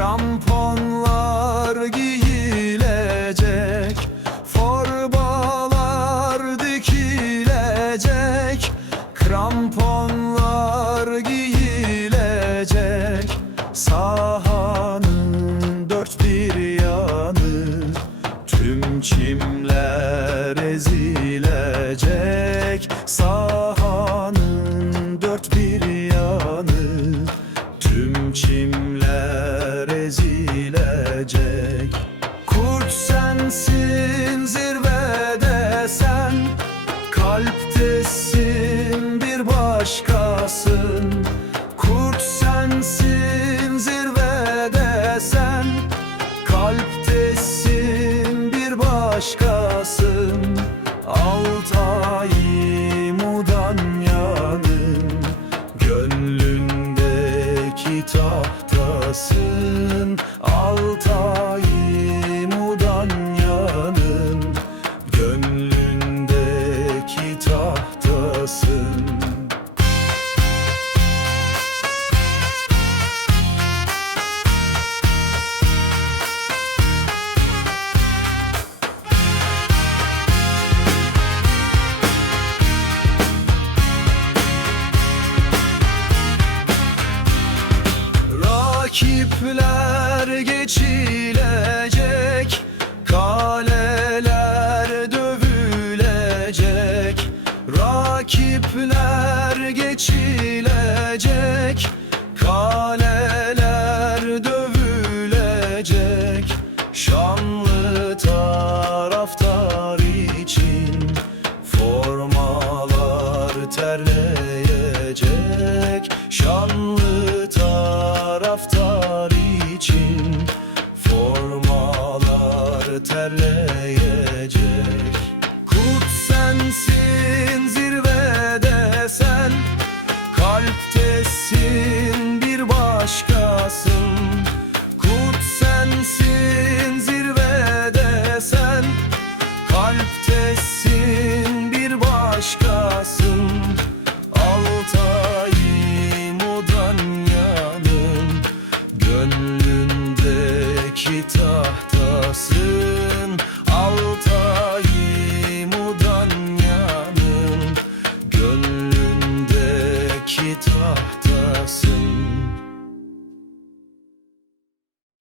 Kramponlar giyilecek Forbalar dikilecek Kramponlar giyilecek. Sahanın dört bir yanı Tüm çimler ezilecek. Sahanın dört bir yanı Tüm çimler ezilecek. Kurt sensin zirvede sen Kalptesin bir başkasın. Kurt sensin zirvede sen Kalptesin bir başkasın. Rakipler geçilecek Kaleler dövülecek. Rakipler geçilecek Kaleler dövülecek. Şanlı taraftar için terleyecek. Kurt sensin zirvede sen Kalptesin bir başkasın. Kurt sensin zirvede sen Kalptesin bir başkasın